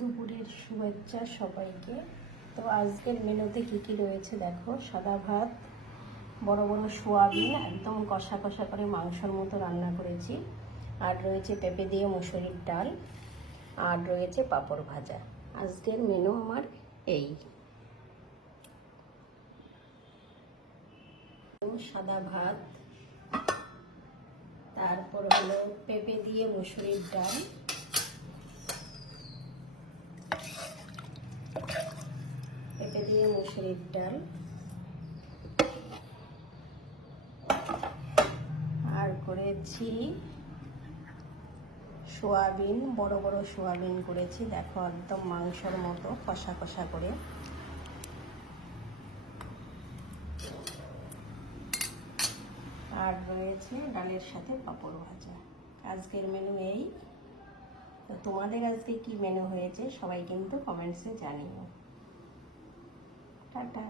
দুপুরের শুভেচ্ছা সবাইকে। তো আজকের মেনুতে কি কি রয়েছে দেখো। সাদা ভাত, বড় বড় সোয়াবিন একদম কষা কষা করে মাংসের মতো রান্না করেছি, আর রয়েছে পেঁপে দিয়ে মুসুরির ডাল, আর রয়েছে পাঁপড় ভাজা। আজকের মেনু আমার এই। সাদা ভাত, তারপর হলো পেঁপে দিয়ে মুসুরির ডাল, পেঁপে দিয়ে মুসুরির ডাল, আর করেছি সোয়াবিন, বড় বড় সোয়াবিন করেছি দেখো, একদম মাংসের মতো কষা কষা করে। আর রয়েছে ডালের সাথে পাঁপড় ভাজা। আজকের মেনু এই। তো তোমাদের আজকে কি মেনু হয়েছে সবাই কিন্তু কমেন্টসে জানিও। টাটা।